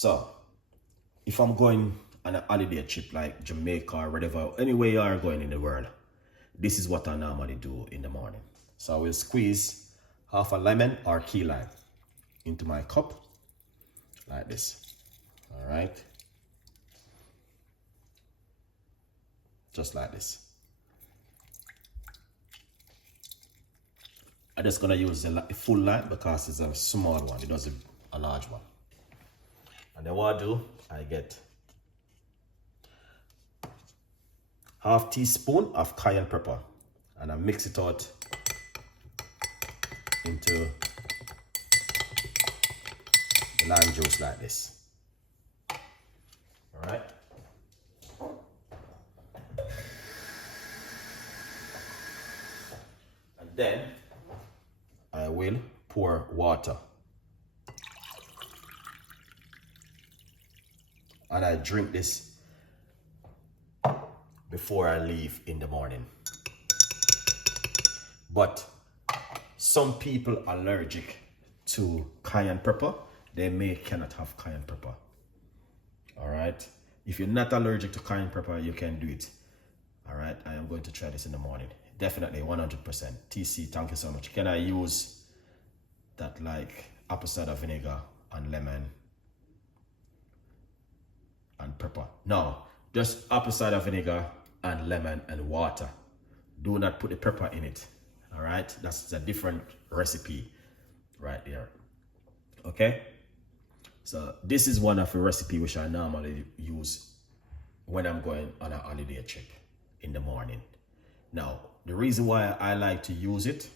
So if I'm going on a holiday trip like Jamaica or whatever, anywhere you are going in the world, this is what I normally do in the morning. So I will squeeze half a lemon or key lime into my cup like this. All right, just like this. I'm just gonna use the full lime because it's a small one, it doesn't a large one. And then what I do, I get half teaspoon of cayenne pepper and I mix it out into the lime juice like this. All right. And then I will pour water. And I drink this before I leave in the morning. But some people are allergic to cayenne pepper. They cannot have cayenne pepper. All right. If you're not allergic to cayenne pepper, you can do it. All right. I am going to try this in the morning. Definitely 100%. TC, thank you so much. Can I use that like apple cider vinegar and lemon and pepper? No, just apple cider vinegar and lemon and water. Do not put the pepper in it. All right, that's a different recipe right there. Okay, so this is one of the recipe which I normally use when I'm going on a holiday trip in the morning. Now, the reason why I like to use it